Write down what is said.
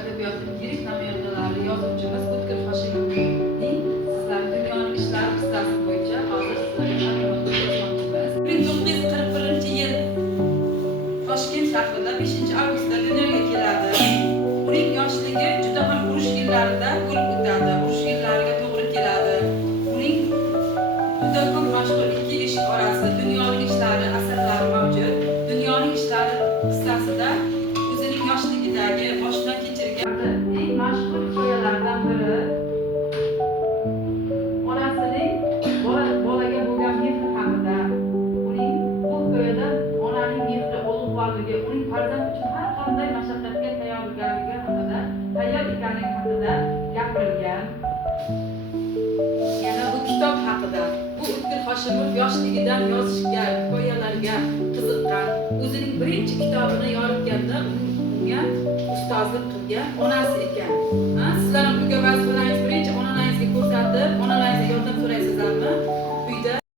adabiyotning yirik namoyandalari yozuvchimiz O'tkir Hoshimovning sizlar dunyoning ishlari qissasi bo'yicha hozir sizlarga o'tkazmoqchimiz. 1941-yil Toshkent shahrida 5-avgustda dunyoga keladi. Uning yoshligi juda ham urush yillarida bo'lib o'tadi. Urush yillariga to'g'ri keladi. Uning juda ko'p mashhur ikki eshik orasi dunyoning ishlari asarlari mavjud. Dunyoning ishlari qissasida o'zining yoshligidagi boshdan kechirgan eng mashhur hikoyalardan biri onasining bolaga bo'lgan mehri haqida. Uning bu hikoyada onaning mehri ulug'vorligi, uning farzand uchun har qanday mashaqqatga tayyorgarligi haqida, tayyor ekanligi haqida gapirilgan. Yana bu kitob haqida. Bu O'tkir Hoshimov yoshligidan yozishga, hikoyalarga qiziqqan. O'zining birinchi kitobini yoritganda unga ustozlik qilgan onasi ekan. Sizlar ham bunga vazifalaringizni